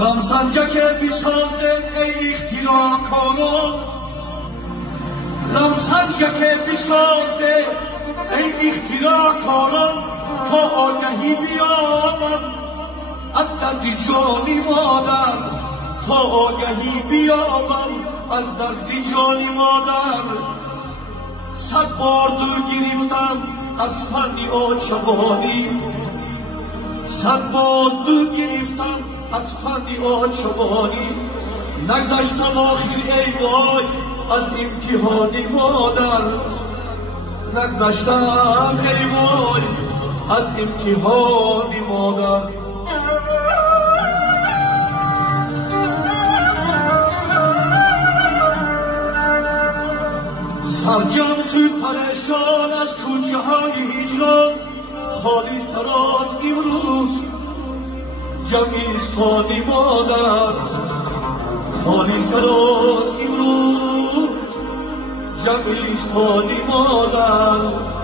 غمسنجک بسازد ای اختراکاران، غمسنجک بسازد ای اختراکاران، تا آگهی بیابم از درد جانی مادر، تا آگهی بیابم از درد جانی مادر. 100 بار دور گرفتم از فنی آچبانی، 100 بار دور گرفتم از فنی آچبانی. نگذشتم آخر ای وای از امتحانی مادر، نگذشتم ای وای از امتحانی مادر. سرجم شد پریشان از کوچه های هجران، خالی سراست امروز جمیستانی مادر، خالی سراست امروز جمیستانی مادر.